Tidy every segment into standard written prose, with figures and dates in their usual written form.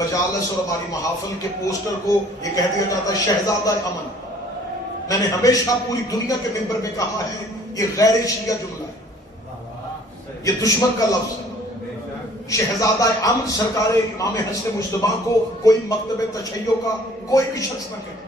مجالس اور ہماری محافل کے پوسٹر کو یہ کہہ دیا جاتا ہے شہزادہ امن. میں نے ہمیشہ پوری دنیا کے منبر میں کہا ہے یہ غیر شیعہ جملہ ہے, یہ دشمن کا لفظ ہے. شہزادہ امن سرکار امام حسن مجتبیٰ کو کوئی مکتب تشیع کا کوئی بھی شخص نہ کہے.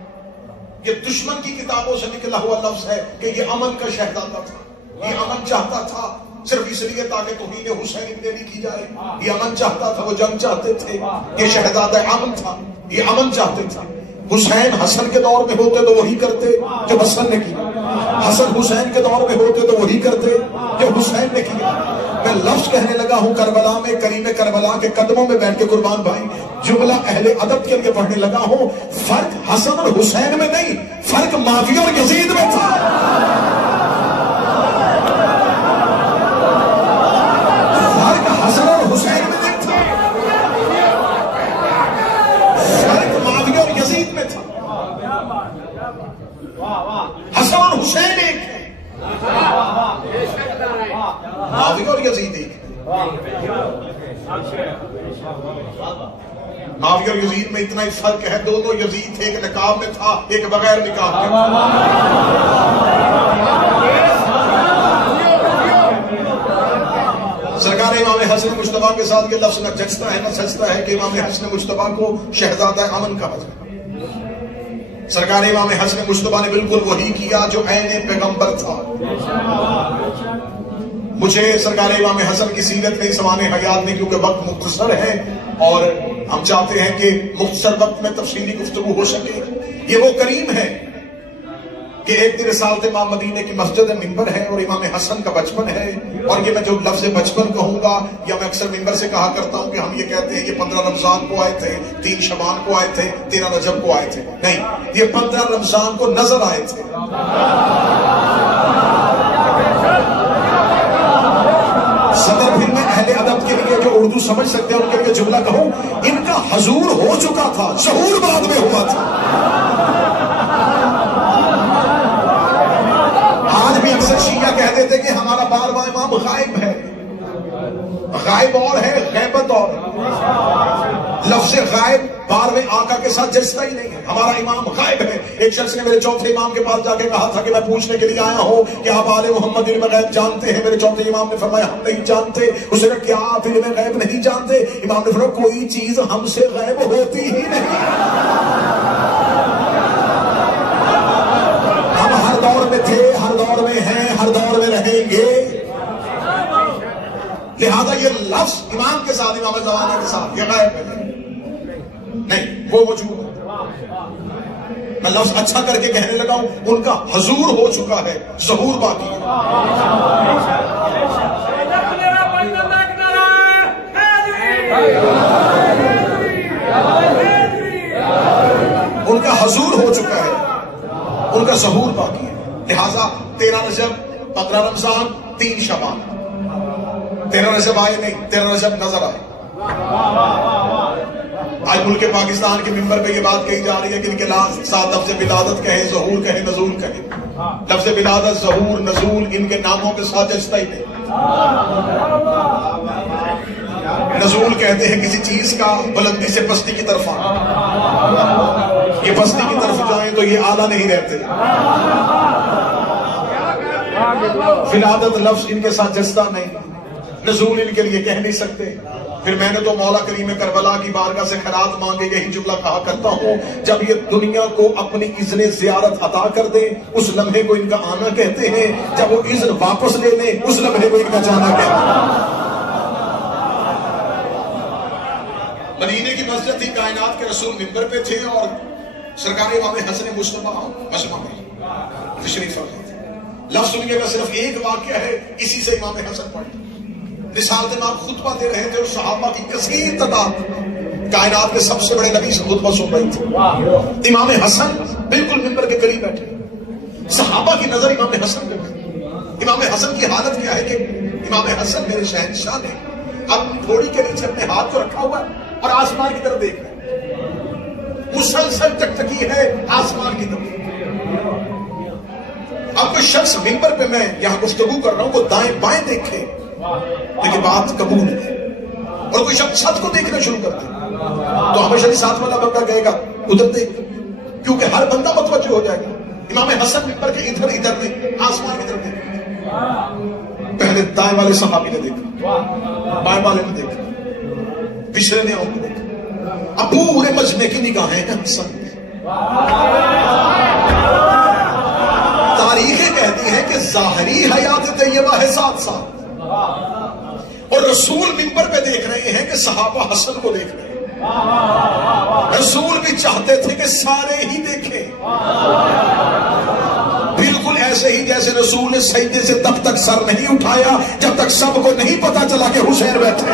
یہ دشمن کی کتابوں سے نکلا ہوا لفظ ہے کہ یہ امن کا شہزادہ تھا. یہ امن چاہتا تھا صرف اس لیے تاکہ توہین حسین ابن علی کی جائے. یہ امن چاہتا تھا, وہ جنگ چاہتے تھے. یہ شہزادہ امن تھا, یہ امن چاہتے تھے. حسین حسن کے دور میں ہوتے تو وہی کرتے جو حسن نے کیا. حسن حسین کے دور میں ہوتے تو وہی کرتے جو حسین نے کیا. میں لفظ کہنے لگا ہوں کربلا میں, کریم کربلا کے قدموں میں بیٹھ کے قربان بھائی جملہ اہل ادب کے لیے پڑھنے لگا ہوں. فرق حسن اور حسین میں نہیں, فرق معاویہ اور یزید میں تھا. فرق حسن اور حسین میں نہیں تھا, فرق معاویہ اور یزید میں تھا. حسن اور حسین ایک ہے, معاویہ اور یزید ایک ہے. معاویہ اور یزید میں اتنا ہی فرق ہے, دونوں یزید تھے, ایک نکاح میں تھا ایک بغیر نکاح میں تھا. سرکار امام حسن مجتبیٰ کے ساتھ یہ لفظ نہ جچتا ہے نہ سجتا ہے کہ امام حسن مجتبیٰ کو شہزادہ امن کہا جائے. سرکار امام حسن مجتبیٰ نے بالکل وہی کیا جو عین پیغمبر تھا. مجھے سرکار امام حسن کی سیرت نہیں سمانے حیات نہیں, کیونکہ وقت مختصر ہے اور ہم چاہتے ہیں کہ مختصر وقت میں تفصیلی گفتگو ہو سکے. یہ وہ کریم ہے کہ ایک دن رسالت امام مدینے کی مسجد منبر ہے اور امام حسن کا بچپن ہے. اور یہ میں جو لفظ بچپن کہوں گا یا میں اکثر منبر سے کہا کرتا ہوں کہ ہم یہ کہتے ہیں کہ 15 رمضان کو آئے تھے, 3 شعبان کو آئے تھے, 13 رجب کو آئے تھے. نہیں, یہ 15 رمضان کو نظر آئے تھے. صدر پھر میں اہل ادب کے لیے جو اردو سمجھ سکتے ہیں ان کے لیے جملہ کہوں, ان کا حضور ہو چکا تھا, ظہور بعد میں ہوا تھا. آج بھی اکثر شیعہ کہہ دیتے کہ ہمارا بارواں امام غائب ہے. غائب اور ہے, غیبت اور ہے. لفظ غائب بارہویں آقا کے ساتھ جچتا ہی نہیں ہے. ہمارا امام غائب ہے. ایک شخص نے میرے چوتھے امام کے پاس جا کے کہا تھا کہ میں پوچھنے کے لیے آیا ہوں کہ آپ آل محمد علم غیب جانتے ہیں. میرے چوتھے امام نے فرمایا ہم نہیں جانتے. اس نے کہا کیا آپ علم غیب نہیں جانتے؟ امام نے فرمایا کوئی چیز ہم سے غائب ہوتی ہی نہیں. ہم ہر دور میں تھے, ہر دور میں ہیں, ہر دور میں رہیں گے. لہذا یہ لفظ امام کے ساتھ, امام زمانہ کے ساتھ یہ غائب ہے نہیں, وہ موجود ہے. میں لفظ اچھا کر کے کہنے لگا ہوں, ان کا حضور ہو چکا ہے, ظہور باقی ہے. ان کا حضور ہو چکا ہے, ان کا ظہور باقی ہے. لہذا 13 رجب, 15 رمضان, 3 شعبان. 13 رجب آئے نہیں, 13 رجب نظر آئے. آج ملک پاکستان کے منبر پہ یہ بات کہی جا رہی ہے کہ ان کے ساتھ لفظ ولادت کہے, ظہور کہے, نزول کہے. لفظ ولادت, ظہور, نزول ان کے ناموں کے ساتھ جچتا ہی نہیں. نزول کہتے ہیں کسی چیز کا بلندی سے پستی کی طرف آنا. یہ پستی کی طرف جائیں تو یہ اعلیٰ نہیں رہتے. ولادت لفظ ان کے ساتھ جچتا نہیں, نزول ان کے لیے کہہ نہیں سکتے. پھر میں نے تو مولا کریم کربلا کی بارگاہ سے خیرات مانگے یہی جملہ کہا کرتا ہوں, جب یہ دنیا کو اپنی اذن زیارت عطا کر دیں اس لمحے کو ان کا آنا کہتے ہیں, جب وہ اذن واپس لے لیں اس لمحے کو ان کا جانا کہتے ہیں. مدینے کی مسجد تھی, کائنات کے رسول منبر پہ تھے اور سرکار امام حسن مجتبیٰ مجمع میں تشریف فرما تھے. لفظ سنیے گا, صرف ایک واقعہ ہے, اسی سے امام حسن پڑھے. رسالت امام خطبہ دے رہے تھے اور صحابہ کی کثیر تعداد کائنات کے سب سے بڑے نبی سے خطبہ سن رہی تھی. امام حسن بالکل منبر کے قریب بیٹھے, صحابہ کی نظر امام حسن پہ گئی. امام حسن کی حالت کیا ہے کہ امام حسن میرے شہنشاہ نے اپنی گھوڑی کے نیچے اپنے ہاتھ کو رکھا ہوا ہے اور آسمان کی طرف دیکھ رہے ہیں. مسلسل ٹکٹکی ہے آسمان کی طرف. اب کوئی شخص منبر پہ, میں یہاں گفتگو کر رہا ہوں, وہ دائیں بائیں دیکھے لیکن بات قبول ہے, اور کوئی شخص چھت کو دیکھنا شروع کر دے تو تو ہمیشہ بھی ساتھ والا بندہ کہے گا ادھر دیکھ، کیونکہ ہر بندہ متوجہ ہو جائے گا۔ امام حسن ممبر کے ادھر ادھر دیکھ، آسمان کی طرف دیکھ۔ پہلے دائیں والے صحابی نے دیکھا، بائیں والے نے دیکھا، پچھلے نے اور دیکھا، اب پورے مجمع کی نگاہیں ہیں حسن۔ تاریخیں کہتی ہیں کہ ظاہری حیات طیبہ ہے 7 سال، اور رسول منبر پہ دیکھ رہے ہیں کہ صحابہ حسن کو دیکھ رہے ہیں۔ رسول بھی چاہتے تھے کہ سارے ہی دیکھیں، بالکل ایسے ہی جیسے رسول نے سجدے سے تب تک سر نہیں اٹھایا جب تک سب کو نہیں پتا چلا کہ حسین بیٹھے۔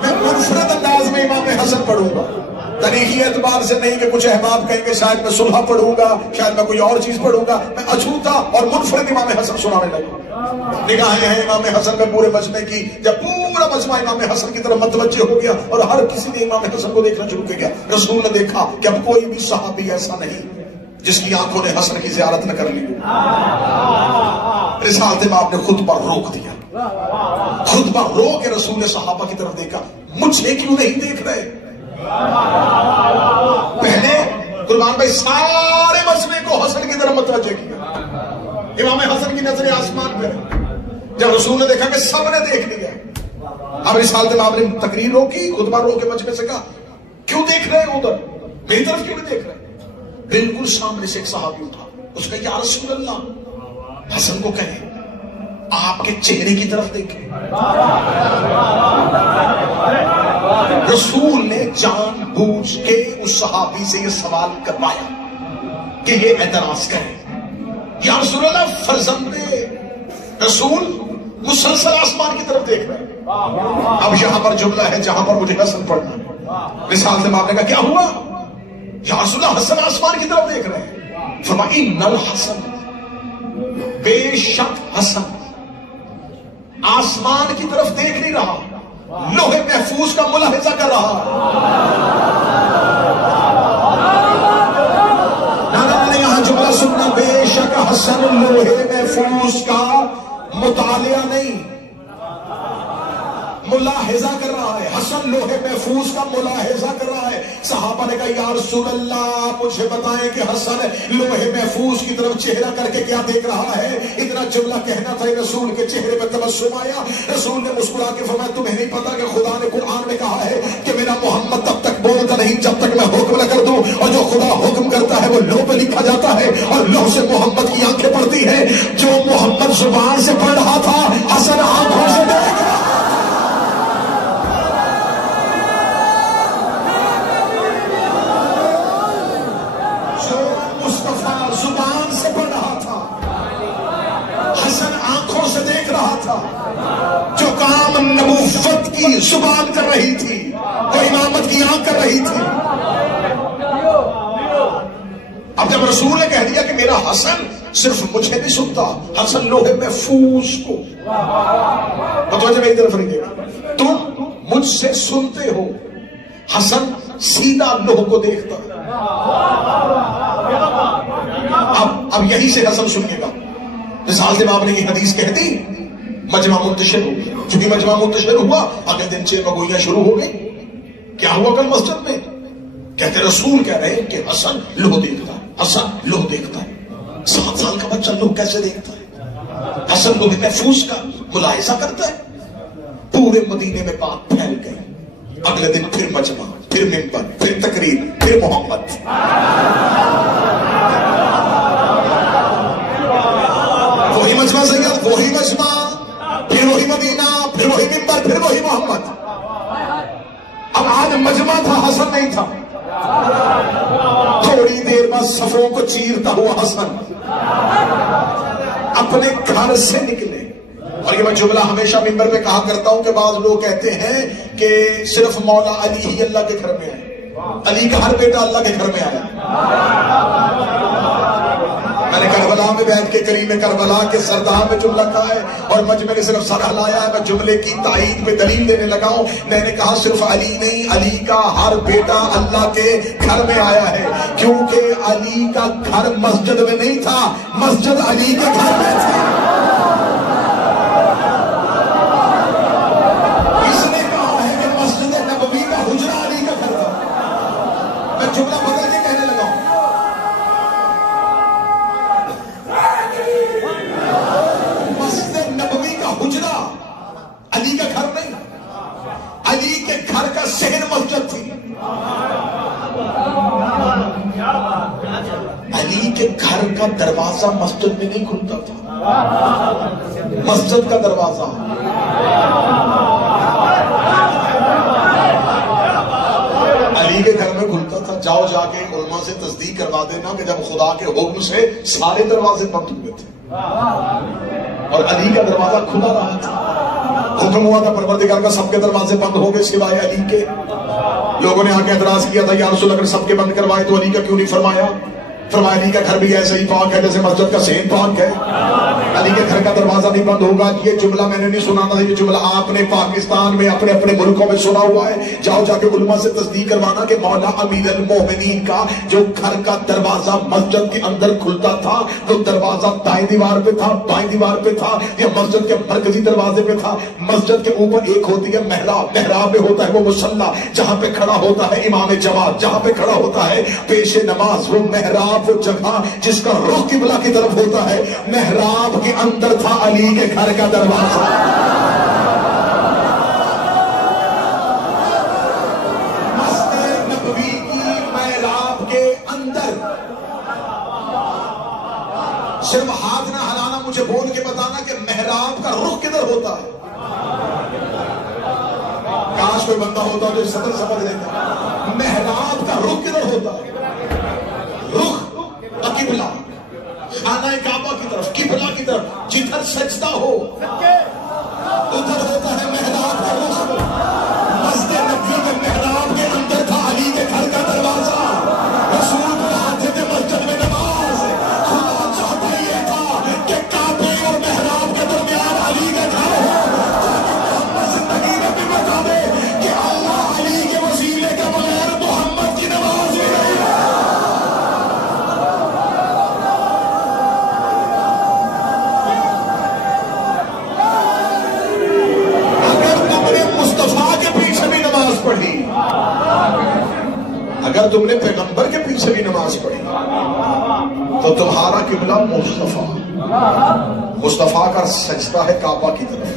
میں منفرد انداز میں امام حسن پڑھوں گا، تاریخی اعتبار سے نہیں کہ کچھ احباب کہیں گے شاید میں صلح پڑھوں گا، شاید میں کوئی اور چیز پڑھوں گا، میں اچھوتا اور منفرد امام حسن سنانے لگا۔ نگاہیں ہیں امام حسن میں پورے مجمع کی، جب پورا مجمع امام حسن کی طرف متوجہ ہو گیا اور ہر کسی نے امام حسن کو دیکھنا شروع کر دیا، رسول نے دیکھا کہ اب کوئی بھی صحابی ایسا نہیں جس کی آنکھوں نے حسن کی زیارت نہ کر لی۔ رسالت امام نے خطبہ روک دیا، خطبہ روک کے رسول نے صحابہ کی طرف دیکھا، مجھے کیوں نہیں دیکھ رہے؟ پہلے قربان بھائی سارے مجمع کو حسن کی طرف متوجہ کیا، امام حسن کی نظریں آسمان پہ رہی۔ جب رسول نے دیکھا کہ سب نے دیکھ لیا، اب رسالت امام نے تقریر روکی، خطبہ روک کے مجمع سے کہا کیوں دیکھ رہے ہیں ادھر، میری طرف کیوں نہیں دیکھ رہے؟ بالکل سامنے سے ایک صحابی اٹھا، اس کا یا رسول اللہ، حسن کو کہیں آپ کے چہرے کی طرف دیکھیں۔ رسول نے جان بوجھ کے اس صحابی سے یہ سوال کروایا کہ یہ اعتراض کرے، یا رسول اللہ فرزند رسول مسلسل آسمان کی طرف دیکھ رہے ہیں۔ اب یہاں پر جملہ ہے جہاں پر مجھے حسن پڑھنا ہے۔ رسالت امام نے کہا کیا ہوا؟ یا رسول اللہ حسن آسمان کی طرف دیکھ رہے ہیں۔ فرمایا ان الحسن، بے شک حسن آسمان کی طرف دیکھ نہیں رہا، لوح محفوظ کا ملاحظہ کر رہا۔ نہ یہاں جملہ سننا، بے شک حسن لوح محفوظ کا مطالعہ نہیں، ملاحظہ کر رہا ہے۔ حسن لوح محفوظ کا ملاحظہ کر رہا ہے۔ صحابہ نے کہا یا رسول اللہ مجھے بتائیں کہ حسن لوح محفوظ کی طرف چہرہ کر کے کیا دیکھ رہا ہے؟ اتنا جملہ کہنا تھا، رسول کے چہرے پہ تبسم آیا۔ رسول نے مسکرا کے فرمایا تمہیں نہیں پتا کہ خدا نے قرآن میں کہا ہے کہ میرا محمد تب تک بولتا نہیں جب تک میں حکم نہ کر دوں، اور جو خدا حکم کرتا ہے وہ لوح پہ لکھا جاتا ہے، اور لوح سے محمد کی آنکھیں پڑتی ہیں۔ جو محمد زبان سے پڑھ رہا تھا حسن آنکھوں سے دیکھ رہا۔ جو کام نبوت کی زبان کر رہی تھی وہ امامت کی آنکھ کر رہی تھی۔ اب جب رسول نے کہہ دیا کہ میرا حسن صرف مجھے نہیں سنتا، حسن لوح محفوظ کو، متوجہ میری طرف نہیں دیکھا، تم مجھ سے سنتے ہو، حسن سیدھا لوح کو دیکھتا۔ اب یہی سے حسن سنیے گا۔ رسالت امام نے یہ حدیث کہہ دی، مجمع منتشر ہو گیا۔ چونکہ مجمع منتشر ہوا، اگلے دن چیمگوئیاں شروع ہو گئی۔ کیا ہوا کل مسجد میں؟ کہتے رسول کہہ رہے ہیں کہ حسن لوح دیکھتا ہے، حسن لوح دیکھتا ہے۔ 7 سال کا بچہ لوح کیسے دیکھتا ہے؟ حسن لوح محفوظ کا ملاحظہ کرتا ہے۔ پورے مدینے میں بات پھیل گئی۔ اگلے دن پھر مجمع، پھر منبر، پھر تقریر، پھر محمد۔ وہی مجمع سید، وہی مجمع، پھر وہی مدینہ، پھر وہی منبر، پھر وہی محمد۔ اب آج مجمع تھا، حسن نہیں تھا۔ تھوڑی دیر بعد صفوں کو چیرتا ہوا حسن اپنے گھر سے نکلے۔ اور یہ میں جملہ ہمیشہ منبر پہ کہا کرتا ہوں کہ بعض لوگ کہتے ہیں کہ صرف مولا علی ہی اللہ کے گھر میں آئے، علی کا ہر بیٹا اللہ کے گھر میں آیا۔ میں نے کربلا میں بیٹھ کے کریم کربلا کے سردار میں جملہ کہا ہے، اور مجمع نے صرف سر ہلایا ہے۔ میں جملے کی تائید پہ دلیل دینے لگا ہوں۔ میں نے کہا صرف علی نہیں، علی کا ہر بیٹا اللہ کے گھر میں آیا ہے، کیونکہ علی کا گھر مسجد میں نہیں تھا، مسجد علی کے گھر میں تھی۔ اس نے کہا علی کے گھر کا دروازہ مسجد میں نہیں کھلتا تھا، مسجد کا دروازہ علی کے گھر میں کھلتا تھا۔ جاؤ جا کے علماء سے تصدیق کروا دینا کہ جب خدا کے حکم سے سارے دروازے بند ہوئے تھے اور علی کا دروازہ کھلا رہا تھا، حکم ہوا تھا پروردگار کا سب کے دروازے بند ہو گئے سوائے علی کے۔ لوگوں نے آ کے اعتراض کیا تھا یا رسول اللہ اگر سب کے بند کروائے تو علی کا کیوں نہیں فرمایا؟ فرمایا علی کا گھر بھی ایسے ہی پاک ہے جیسے مسجد کا صحن پاک ہے، علی کے گھر کا دروازہ نہیں بند ہوگا۔ یہ جملہ میں نے نہیں سنا تھا، یہ جملہ آپ نے پاکستان میں اپنے اپنے ملکوں میں سنا ہوا ہے۔ جاؤ جا کے علماء سے تصدیق کروانا کہ مولا امیر المومنین کا جو گھر کا دروازہ مسجد کے اندر کھلتا تھا وہ دروازہ دائیں دیوار پہ تھا، بائیں دیوار پہ تھا، یا مسجد کے مرکزی دروازے پہ تھا۔ مسجد کے اوپر ایک ہوتی ہے محراب، محراب میں ہوتا ہے وہ مصلی جہاں پہ کھڑا ہوتا ہے امام جماعت، جہاں پہ کھڑا ہوتا ہے پیش نماز۔ وہ محراب وہ جگہ جس کا رخ قبلہ کی طرف ہوتا ہے، محراب کے اندر تھا علی کے گھر کا دروازہ۔ مسجد نبوی کی محراب کے اندر صرف ہاتھ نہ ہلانا، مجھے بول کے بتانا کہ محراب کا رخ کدھر ہوتا ہے۔ کاش کوئی بندہ ہوتا جو صدر سمجھ لیتا۔ محراب کا رخ کدھر ہوتا ہے؟ رخ قبلہ، خانہ کعبہ کی طرف، قبلہ کی طرف، جدھر سجدہ ہو ادھر ہوتا ہے محراب کا رخ۔ مسجد نبوی کے محراب کے اندر تھا علی کے گھر کا دروازہ۔ رسول پڑھاتے تھے مسجد میں نماز، خدا چاہتا یہ تھا کہ کعبے اور محراب کے درمیان علی کا گھر ہو، تاکہ محمد زندگی میں بھی بتا دے کہ اللہ علی کے وسیلے کے بغیر محمد کی نماز ہی نہیں ہے۔ پڑھی، اگر تم نے پیغمبر کے پیچھے بھی نماز پڑھی تو تمہارا قبلہ مصطفیٰ کا سجدہ ہے کعبہ کی طرف،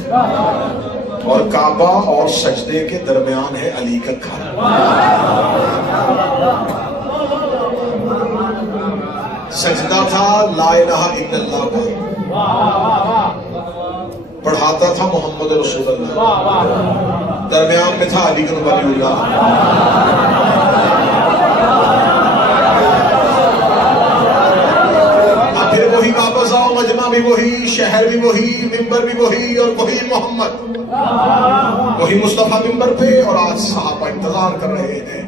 اور کعبہ اور سجدے کے درمیان ہے علی کا گھر۔ سجدہ تھا لا الہ الا اللہ کا، پڑھاتا تھا محمد رسول اللہ، درمیان میں تھا علی بن ولی اللہ۔ اب پھر وہی واپس آؤ، مجمع بھی وہی، شہر بھی وہی، ممبر بھی وہی، اور وہی محمد، وہی مصطفیٰ ممبر پہ، اور آج صحابہ انتظار کر رہے ہیں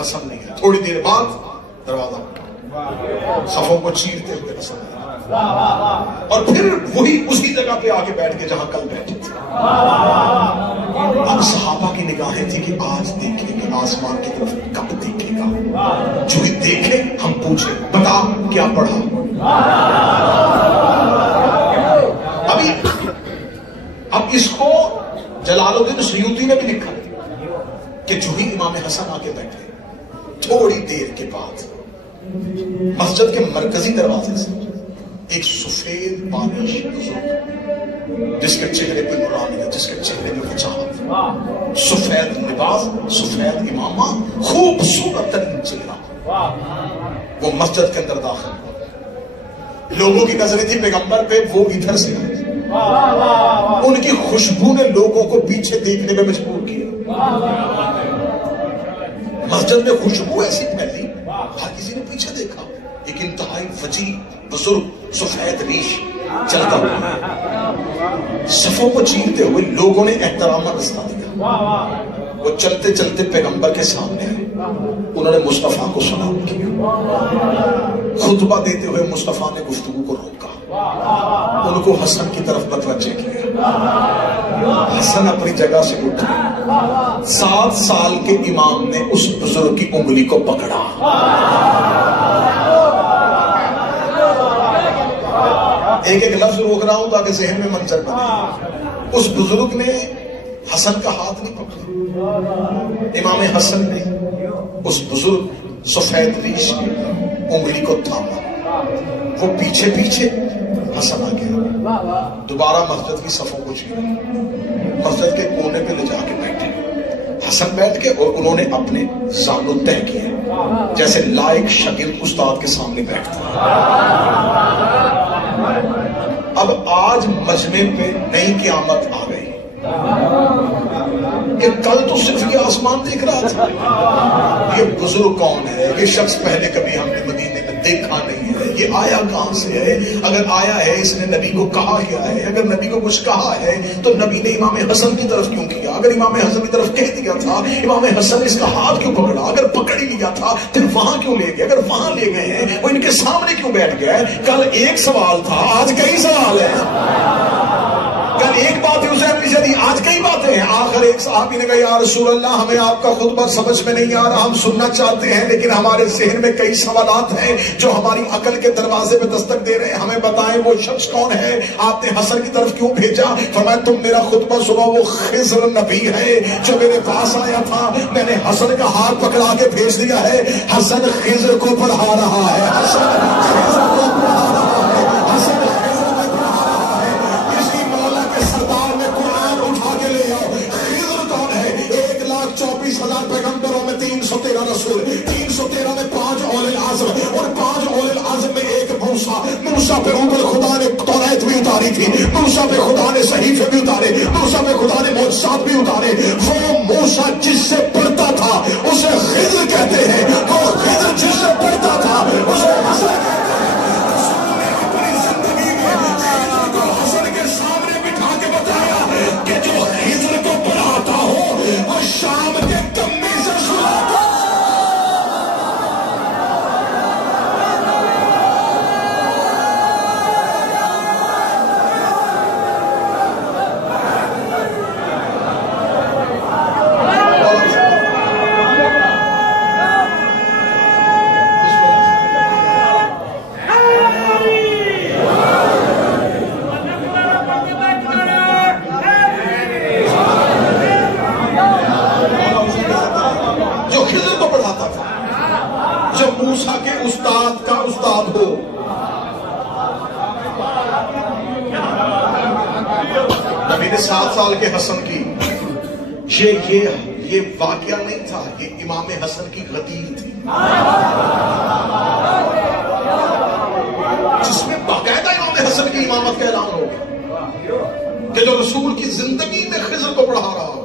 حسن نہیں ہے۔ تھوڑی دیر بعد دروازہ صفوں کو چیرتے ہوئے حسن ہے، اور پھر وہی اسی جگہ پہ آگے بیٹھ کے جہاں کل بیٹھے تھے۔ اب صحابہ کی نگاہیں تھی کہ آج دیکھیں گے آسمان کی طرف، کب دیکھے گا؟ جو ہی دیکھے ہم پوچھیں بتا کیا پڑھا؟ اب اس کو جلال الدین سیوطی نے بھی لکھا کہ جو ہی امام حسن آ کے بیٹھے، تھوڑی دیر کے بعد مسجد کے مرکزی دروازے سے ایک سفید بالش بزرگ، جس کے چہرے پہ نورانیت، جس کے چہرے میں وجاہت، سفید لباس، سفید امامہ، خوبصورت ترین چہرہ، وہ مسجد کے اندر داخل ہوا۔ لوگوں کی نظریں تھی پیغمبر پہ، وہ ادھر سے آئے، ان کی خوشبو نے لوگوں کو پیچھے دیکھنے میں مجبور کیا۔ مسجد میں خوشبو ایسی پھیلی، ہر کسی نے پیچھے دیکھا، ایک انتہائی وجیح بزرگ سفید ریش چلتا ہوا، صفوں کو چیرتے ہوئے لوگوں نے احترام رستہ دیا۔ وہ چلتے چلتے پیغمبر کے سامنے آئے، انہوں نے مصطفیٰ کو سلام کیا، خطبہ دیتے ہوئے مصطفیٰ نے گفتگو کو روکا، ان کو حسن کی طرف متوجہ کیا۔ حسن اپنی جگہ سے اٹھا، 7 سال کے امام نے اس بزرگ کی انگلی کو پکڑا، ایک ایک لفظ روک رہا ہوں تاکہ ذہن میں منظر بنے۔ اس بزرگ نے حسن کا ہاتھ نہیں پکڑا، امام حسن نے اس بزرگ سفید ریش کی انگلی کو تھاما، وہ پیچھے پیچھے حسن آ گیا، دوبارہ مسجد کی صفوں کو چیرا، مسجد کے کونے پہ لے جا کے بیٹھے۔ حسن بیٹھ کے اور انہوں نے اپنے زانو طے کیے جیسے لائق شاگرد استاد کے سامنے بیٹھتا. اب آج مجمع پہ نئی قیامت آ گئی کہ کل تو صرف یہ آسمان دیکھ رہا تھا. یہ بزرگ کون ہے؟ یہ شخص پہلے کبھی ہم نے مدینے میں دیکھا نہیں ہے. یہ آیا کہاں سے ہے؟ اگر آیا ہے اس نے نبی کو کہا کیا ہے؟ اگر نبی کو کچھ کہا ہے تو نبی نے امام حسن کی طرف کیوں کیا؟ اگر امام حسن کی طرف کہہ دیا تھا امام حسن اس کا ہاتھ کیوں پکڑا؟ اگر پکڑ ہی لیا تھا پھر وہاں کیوں لے گئے؟ اگر وہاں لے گئے ہیں وہ ان کے سامنے کیوں بیٹھ گئے؟ کل ایک سوال تھا آج کئی سوال ہیں. کل ایک بات ہے اسے اپنی جدی آج کئی باتیں ہیں. آخر ایک صحابی نے کہا یا رسول اللہ ہمیں آپ کا خطبہ سمجھ میں نہیں آ رہا, ہم سننا چاہتے ہیں لیکن ہمارے ذہن میں کئی سوالات ہیں جو ہماری عقل کے دروازے پہ دستک دے رہے ہیں, ہمیں بتائیں وہ شخص کون ہے؟ آپ نے حسن کی طرف کیوں بھیجا؟ فرمایا تم میرا خطبہ سنو, وہ خضر نبی ہے جو میرے پاس آیا تھا, میں نے حسن کا ہاتھ پکڑا کے بھیج دیا ہے. حسن خضر کو پڑھا رہا ہے, حسن خضر کو پڑھا رہا ہے, حسن خضر میں پڑھا رہا ہے. اسی مولا کے سردار میں قرآن اٹھا کے لے آؤ. خضر کون ہے؟ 1,24,000 پیغمبروں میں 313 رسول, 313 میں 5 اولل العزم اور 5 اولل العزم میں ایک موسیٰ پہ اوپر خدا نے توریت بھی اتاری تھی, موسیٰ پہ خدا نے صحیفے بھی اتارے, موسیٰ پہ خدا نے معجزات بھی اتارے. وہ موسیٰ جس سے پڑھتا تھا اسے خضر کہتے ہیں, وہ خضر جس سے پڑھتا تھا اسے حسن کہتے ہیں. رسول نے اپنی زندگی میں خضر کو حسن کے سامنے بٹھا کے بتایا کہ جو خضر کو پڑھاتا ہو وہ شام کے کمی سے سناتا. نبی نے 7 سال کے حسن کی یہ واقعہ نہیں تھا, یہ امام حسن کی غدیر تھی جس میں باقاعدہ امام حسن کی امامت کا اعلان ہو گیا کہ جو رسول کی زندگی میں خضر کو پڑھا رہا ہو.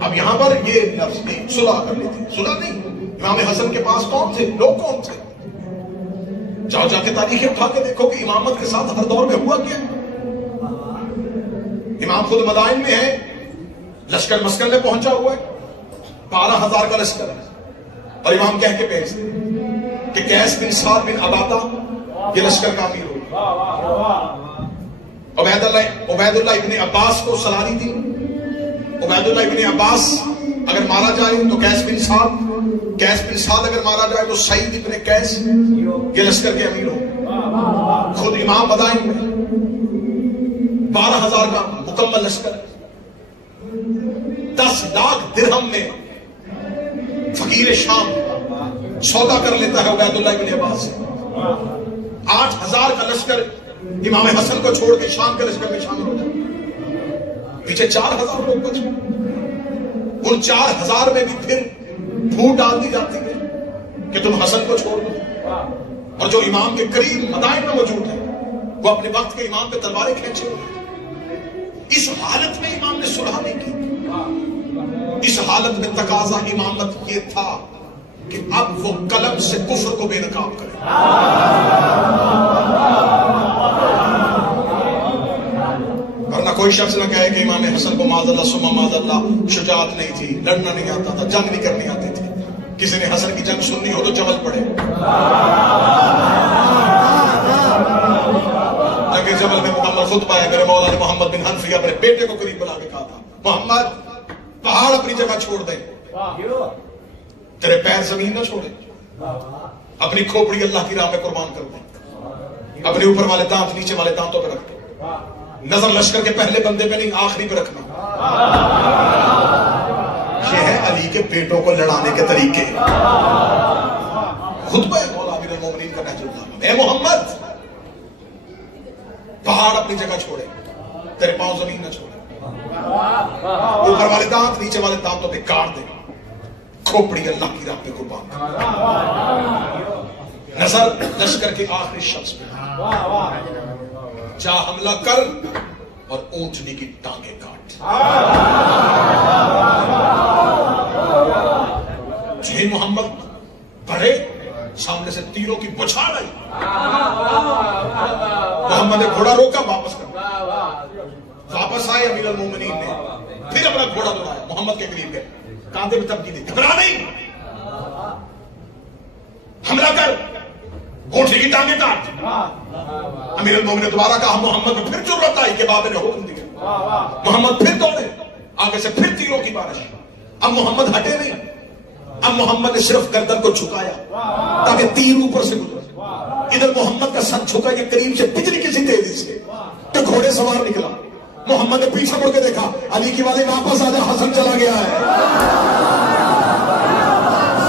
اب یہاں پر یہ لفظ نہیں صلح کر لی تھی, صلح نہیں. امام حسن کے پاس کون تھے, لوگ کون تھے؟ جاؤ جا کے تاریخیں اٹھا کے دیکھو کہ امامت کے ساتھ ہر دور میں ہوا کیا. امام خود مدائن میں ہے, لشکر مسکن میں پہنچا ہوا ہے, 12,000 کا لشکر ہے, اور امام کہہ کے بھیج کہ قیس بن سعد بن عبادہ یہ لشکر کا امیر ہو. عبید اللہ ابن عباس کو سلاری دی. عبید اللہ ابن عباس اگر مارا جائے تو قیس بن سعد اگر مارا جائے تو سعید ابن قیس یہ لشکر کے امیر ہو. خود امام مدائن میں 12,000 کا مکمل لشکر, 10 لاکھ درہم میں فقیر شام سودا کر لیتا ہے عبید اللہ ابن عباس سے. 8,000 کا لشکر امام حسن کو چھوڑ کے شام کے لشکر میں شامل ہو جائے. پیچھے 4,000 لوگ بچے. ان 4,000 میں بھی پھر پھوٹ ڈال دی جاتی ہے کہ تم حسن کو چھوڑ دو, اور جو امام کے قریب مدائن میں موجود ہے وہ اپنے وقت کے امام پہ تلواریں کھینچے ہوئے. اس حالت میں امام نے صلح نہیں کی. اس حالت میں تقاضا امامت یہ تھا کہ اب وہ قلم سے کفر کو بے نقاب کرے. ورنہ کوئی شخص نہ کہے کہ امام حسن کو معاذ اللہ ثم معاذ اللہ شجاعت نہیں تھی, لڑنا نہیں آتا تھا, جنگ نہیں کرنی آتی تھی. کسی نے حسن کی جنگ سننی ہو تو جبل پڑے. جنگ جبل میں مکمل خطبہ ہے. میرے مولا نے محمد بن حنفیہ اپنے بیٹے کو قریب بلا کے کہا تھا, محمد پہاڑ اپنی جگہ چھوڑ دیں, تیرے پیر زمین نہ چھوڑے, اپنی کھوپڑی اللہ کی راہ میں قربان کر دیں, اپنے اوپر والے دانت نیچے والے دانتوں پہ رکھ دیں, نظر لشکر کے پہلے بندے پہ نہیں آخری پہ رکھنا. یہ ہے علی کے بیٹوں کو لڑانے کے طریقے. خطبہ مولا امیر المومنین کا نہج البلاغہ, اے محمد پہاڑ اپنی جگہ چھوڑے, تیرے پاؤں زمین نہ چھوڑے, اوپر والے دانت نیچے والے دانتوں پہ کاٹ دے، کھوپڑی اللہ کی راہ پہ قربان کر، نظر لشکر کے آخری شخص پہ، جا حملہ کر اور اونٹنی کی ٹانگیں کاٹ۔ جی محمد بڑھے، سامنے سے تیروں کی بچھاڑ آئی، محمد نے گھوڑا روکا، واپس کر، واپس آئے امیر المومنین نے، پھر اپنا گھوڑا دوڑایا، محمد کے قریب گئے، کاندھے میں تبکی دی، گھبرا نہیں، حملہ کر، گھوڑے کی ٹانگیں کاٹ۔ امیر المومنین نے دوبارہ کہا، محمد میں پھر جرأت آئی کہ بابا نے حکم دیا، محمد پھر دوڑے، آگے سے پھر تیروں کی بارش، اب محمد ہٹے نہیں، اب محمد نے صرف گردن کو جھکایا تاکہ تیر اوپر سے گزرے، ادھر محمد کا سر جھکا کہ قریب سے بجلی کسی تیزی سے تو گھوڑے سوار نکلا، محمد نے پیچھے مڑ کے دیکھا، علی کی والے واپس آ جا، حسن چلا گیا ہے،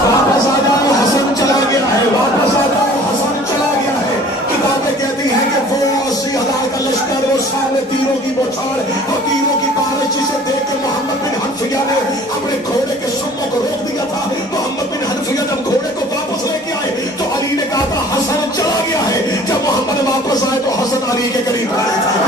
واپس آ جاؤ، حسن چلا گیا ہے، واپس آ جاؤ، حسن چلا گیا ہے۔ کتابیں کہتی ہیں کہ وہ 80,000 کا لشکر، وہ سامنے تیروں کی بوچھاڑ اور تیروں کی بارش جسے دیکھ کے محمد بن حنفیہ نے اپنے گھوڑے کے سموں کو روک دیا تھا۔ محمد بن حنفیہ جب گھوڑے کو واپس لے کے آئے تو علی نے کہا تھا حسن چلا گیا ہے، جب محمد واپس آئے تو حسن علی کے قریب کھڑے تھے،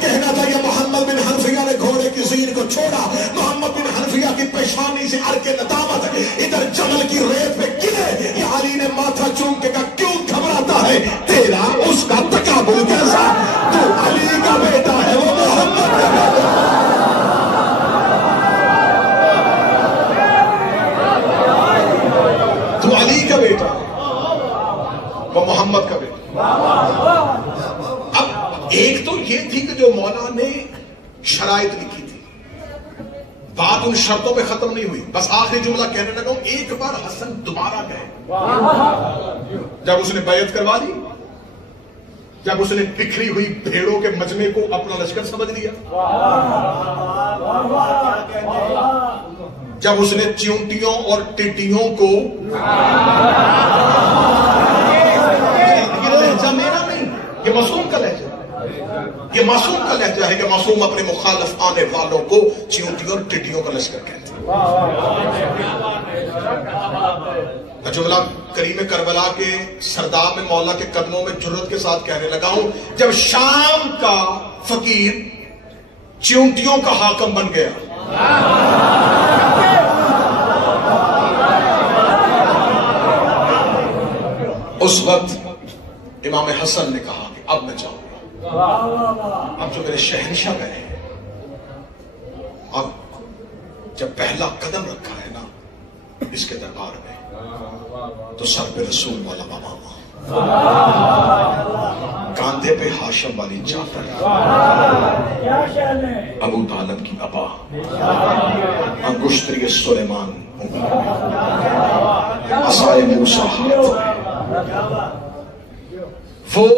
کہنا تھا یہ محمد بن حنفیہ نے گھوڑے کی زین کو چھوڑا، محمد بن حنفیہ کی پیشانی سے عرق ندامت ادھر جمل کی ریت پہ گرے، یہ علی نے ماتھا چوم کے کہا کیوں گھبراتا ہے، تیرا اس کا تکابر کیسا، تو علی کا بیٹا ہے، وہ محمد کا بیٹا ہے، تو علی کا بیٹا ہے، وہ محمد کا بیٹا۔ ایک تو یہ تھی کہ جو مولا نے شرائط لکھی تھی، بات ان شرطوں پہ ختم نہیں ہوئی، بس آخری جملہ کہنے لگا ہوں، ایک بار حسن دوبارہ گئے، جب اس نے بیعت کروا لی، جب اس نے بکھری ہوئی بھیڑوں کے مجمع کو اپنا لشکر سمجھ لیا، جب اس نے چیونٹیوں اور ٹڈیوں کو، یہ لہجہ میرا نہیں، یہ معصوم کا لہجہ، یہ معصوم کا لہجہ ہے کہ معصوم اپنے مخالف آنے والوں کو چیونٹیوں اور ٹڈیوں کا لشکر کہتے ہیں۔ میں جملہ کریم کربلا کے سرداب میں مولا کے قدموں میں جرت کے ساتھ کہنے لگا ہوں، جب شام کا فقیر چیونٹیوں کا حاکم بن گیا، اس وقت امام حسن نے کہا کہ اب میں جاؤں، اب جو میرے شہنشاہ گئے ہیں، اب جب پہلا قدم رکھا ہے نا اس کے دربار میں تو سر پہ رسول والا امامہ، کاندھے پہ ہاشم والی جعفر، ابو طالب کی ابا، انگشتری سلیمان، عصائے موسیٰ ہاتھ، وہ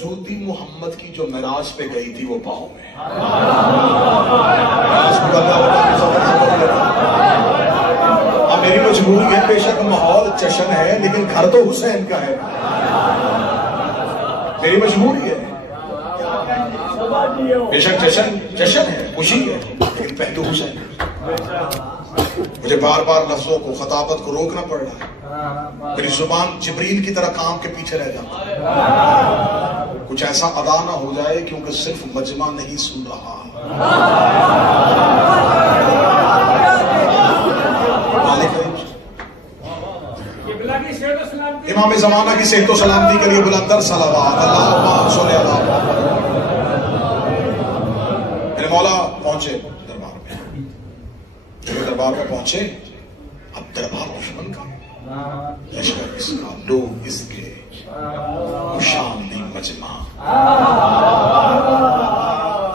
جوتی محمد کی جو معراج پہ گئی تھی وہ پاؤں میں، اب میری مجبوری ہے، بے شک ماحول جشن ہے لیکن گھر تو حسین کا ہے، میری مجبوری ہے، بے شک جشن ہے، خوشی ہے، لیکن پہلو حسین ہے۔ مجھے بار بار لفظوں کو، خطابت کو روکنا پڑ رہا ہے، میری زبان جبریل کی طرح کام کے پیچھے رہ جاتا ہے، کچھ ایسا ادا نہ ہو جائے کیونکہ صرف مجمع نہیں سن رہا، امام زمانہ کی صحت و سلامتی کے لیے بلندر صلوات، اللہم صلی اللہ علیہ وسلم۔ میرے مولا پہنچے دربار میں، جب دربار میں پہنچے، اب دربار دشمن کا، لشکر اس کا، لوگ اس کے، خوشامدی مجمع،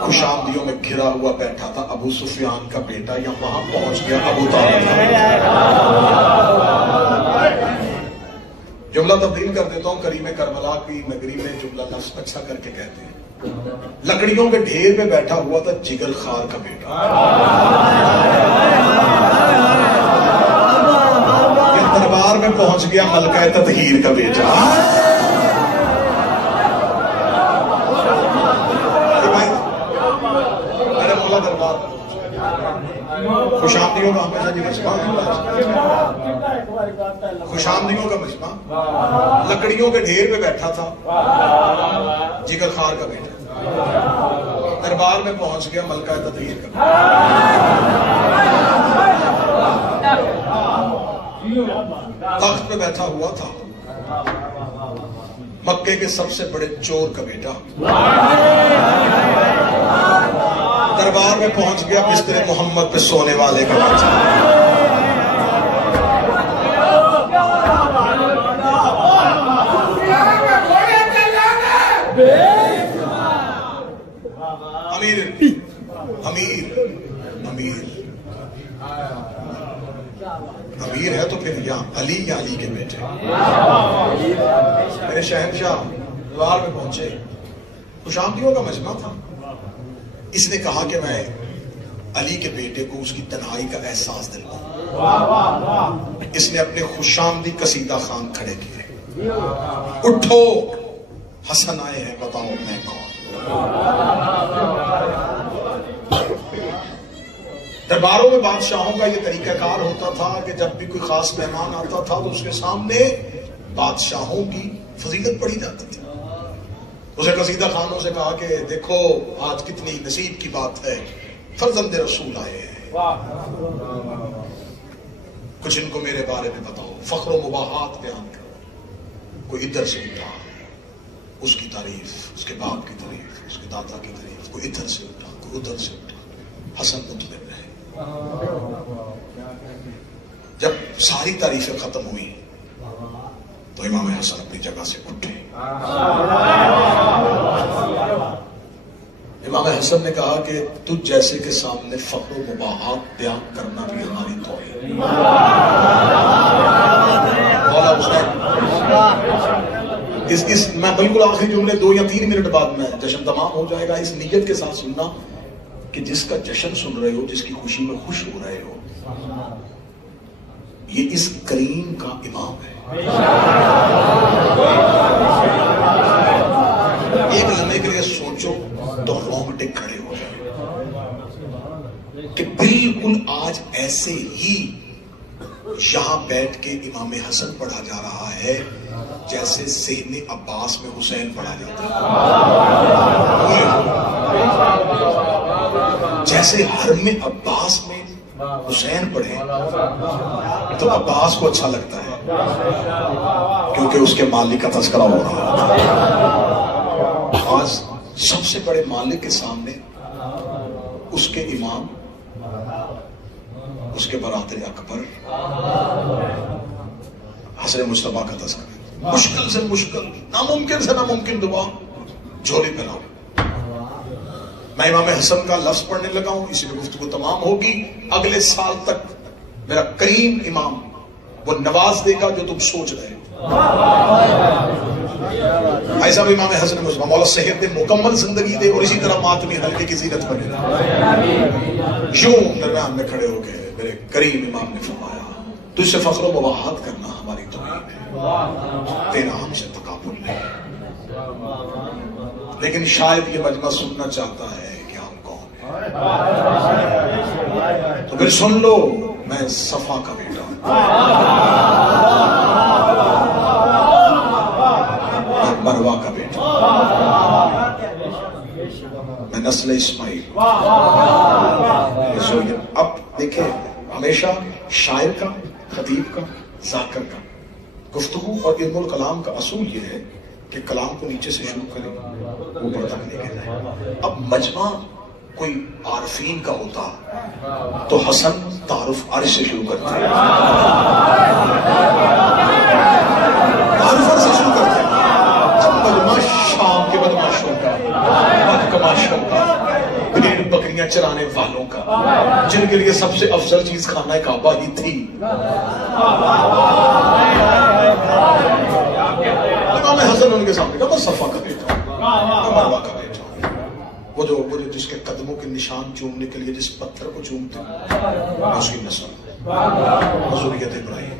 خوشامدیوں میں گھرا ہوا بیٹھا تھا ابو سفیان کا بیٹا، یا وہاں پہنچ گیا ابو طالب کا بیٹا، جملہ تبدیل کر دیتا ہوں، کریم کربلا کی نگری میں جملہ لفظ اچھا کر کے کہتے ہیں، لکڑیوں کے ڈھیر پہ بیٹھا ہوا تھا جگر خار کا بیٹا، یہ دربار میں پہنچ گیا ملکہ تطہیر کا بیٹا۔ میرے مولا دربار خوش آمدیوں کا ہمیشہ جی مجمع، خوش آمدیوں کا مجمع، لکڑیوں کے ڈھیر پہ بیٹھا تھا جگر خار کا بیٹا، دربار میں پہنچ گیا ملکہ تطہیر کا بیٹا۔ تخت پہ بیٹھا ہوا تھا مکے کے سب سے بڑے چور کا بیٹا، دربار میں پہنچ گیا بستر محمد پہ سونے والے کا بیٹا۔ امیر امیر امیر امیر ہے تو پھر یا علی یا علی کے بیٹے، میرے شہنشاہ دربار میں پہنچے، خوش آمدیوں کا مجمع تھا، اس نے کہا کہ میں علی کے بیٹے کو اس کی تنہائی کا احساس دلواؤں۔ اس نے اپنے خوش آمدی قصیدہ خوان کھڑے کیے، اٹھو حسن آئے ہیں بتاؤ میں کون۔ درباروں میں بادشاہوں کا یہ طریقہ کار ہوتا تھا کہ جب بھی کوئی خاص مہمان آتا تھا تو اس کے سامنے بادشاہوں کی فضیلت پڑھی جاتی تھی۔ اسے قصیدہ خوانوں سے کہا کہ دیکھو آج کتنی نصیب کی بات ہے، فرزند رسول آئے ہیں، کچھ ان کو میرے بارے میں بتاؤ، فخر و مباحات بیان کرو۔ کوئی ادھر سے اٹھا اس کی تعریف، اس کے باپ کی تعریف، اس کے دادا کی تعریف، کوئی ادھر سے اٹھا کوئی ادھر سے اٹھا، حسن مطمئن رہے۔ جب ساری تعریفیں ختم ہوئی تو امام حسن اپنی جگہ سے اٹھے۔ امام حسن نے کہا کہ تجھ جیسے کے سامنے فخر و مباحات بیان کرنا بھی ہماری توہین۔ مولا حسین اس میں بالکل آخری جملے 2 یا 3 منٹ بعد میں جشن تمام ہو جائے گا، اس نیت کے ساتھ سننا کہ جس کا جشن سن رہے ہو، جس کی خوشی میں خوش ہو رہے ہو، یہ اس کریم کا امام ہے۔ ایک لمحے کے لیے سوچو تو رونگٹے کھڑے ہو جائے کہ بالکل آج ایسے ہی یہاں بیٹھ کے امام حسن پڑھا جا رہا ہے جیسے ذہن عباس میں حسین پڑھا جاتا ہے، جیسے حرم عباس میں حسین پڑھے تو عباس کو اچھا لگتا ہے کیونکہ اس کے مالک کا تذکرہ ہو رہا ہے۔ آج سب سے بڑے مالک کے سامنے اس کے امام، اس کے برادر اکبر حسن مصطفیٰ کا تذکرہ، مشکل سے مشکل، ناممکن سے ناممکن دعا جھولی پہ لاؤ۔ میں امام حسن کا لفظ پڑھنے لگا ہوں، اسی میں گفتگو تمام ہوگی۔ اگلے سال تک میرا کریم امام وہ نواز دے گا جو تم سوچ رہے ہو۔ بھائی صاحب امام حسن مصطفیٰ مولا صحت دے، مکمل زندگی دے، اور اسی طرح ماتمی حلقے کی زینت بنے رہے۔ یوں درمیان میں کھڑے ہو کے میرے کریم امام نے فرمایا تجھ سے فخر و مباحات کرنا ہماری توہین ہے، تیرا ہم سے تقابل نہیں، لیکن شاید یہ مجمع سننا چاہتا ہے کہ ہم کون ہیں، تو پھر سن لو میں صفا کا بیٹا ہوں، میں مروہ کا بیٹا ہوں، میں نسل اسماعیل۔ اب دیکھیں ہمیشہ شاعر کا، خطیب کا، ذاکر کا گفتگو اور علم الکلام کا اصول یہ ہے کہ کلام کو نیچے سے شروع کریں اوپر تک لے کے جائیں۔ اب مجمع کوئی عارفین کا ہوتا تو حسن تعارف عرش سے شروع کرتے ہیں، تعارف عرش سے شروع کرتے ہیں۔ مجمع شام کے بدماشوں کا، بدکماشوں کا، بھیڑ بکریاں چرانے والوں کا، جن کے لیے سب سے افضل چیز خانہ کعبہ ہی تھی، امام حسن ان کے سامنے کہا میں صفا کا بیٹا ہوں، میں مروہ کا بیٹا ہوں. وہ جو جس کے قدموں کے نشان چومنے کے لیے جس پتھر کو چومتے ہیں میں اس کی نسل ہوں، ذریت ابراہیم،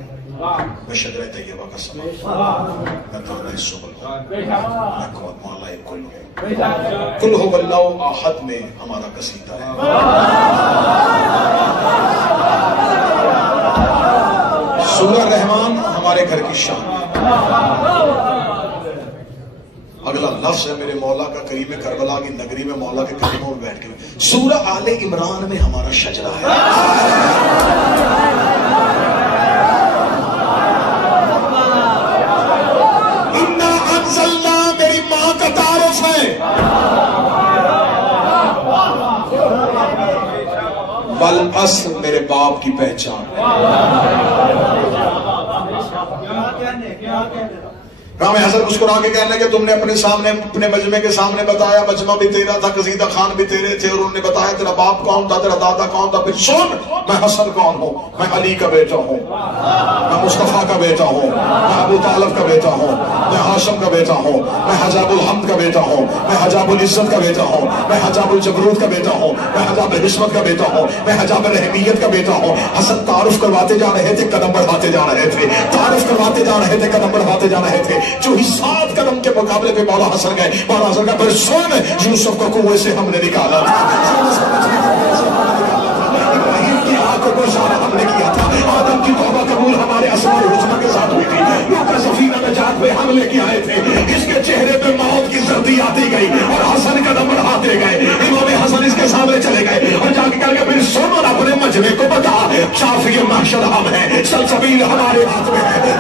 میں شجرہ طیبہ کا سبب، میں دانہ السبل ہوں، میں مولا کل ہوں. کل ہو اللہ احد میں ہمارا قصیدہ ہے. سورہ رحمان ہمارے گھر کی شان ہے. اگلا لفظ ہے میرے مولا کا کریم کربلا کی نگری میں مولا کے قدموں میں بیٹھ کے. سورہ آل عمران میں ہمارا شجرہ ہے. انا انزلنا میری ماں کا تعارف ہے. والعصر میرے باپ کی پہچان ہے. رام حسن مسکرا کے کہنے کہ تم نے اپنے سامنے اپنے مجمع کے سامنے بتایا، مجمع بھی تیرا تھا، قصیدہ خان بھی تیرے تھے، اور انہوں نے بتایا تیرا باپ کون تھا، تیرا دادا کون تھا. پھر سن، میں حسن کون ہوں؟ میں علی کا بیٹا ہوں، میں مصطفیٰ کا بیٹا ہوں، میں ابو طالب کا بیٹا ہوں، میں ہاشم کا بیٹا ہوں، میں حجاب الحمد کا بیٹا ہوں، میں حجاب العزت کا بیٹا ہوں، میں حجاب الجبروت کا بیٹا ہوں، میں حجاب الحشمت کا بیٹا ہوں، میں حجاب الرحمیت کا بیٹا ہوں. حسن تعارف کرواتے جا رہے تھے، قدم بڑھاتے جا رہے تھے، تعارف کرواتے جا رہے تھے، قدم بڑھاتے جا رہے تھے. جو ہی 7 قدم کے مقابلے پہ مولا حسن گئے، مولا حسن کا پھر سن، یوسف کو کنویں سے ہم نے نکالا تھا، ابراہیم کی آنکھوں کو اشارہ ہم نے کیا تھا، آدم کی توبہ قبول ہمارے اسماء الحسنی کے ساتھ ہوئی تھی، نوح کا سفینہ نجات پہ ہم لے کے آئے تھے. اس کے چہرے پہ موت کی زردی آتی گئی اور حسن قدم بڑھاتے گئے. امام حسن اس کے سامنے چلے گئے اور جا کے کہا کہ پھر سن اور اپنے مجمع کو بتا، شافی محشر ہم ہیں، سلسبیل ہمارے ہاتھ میں ہے،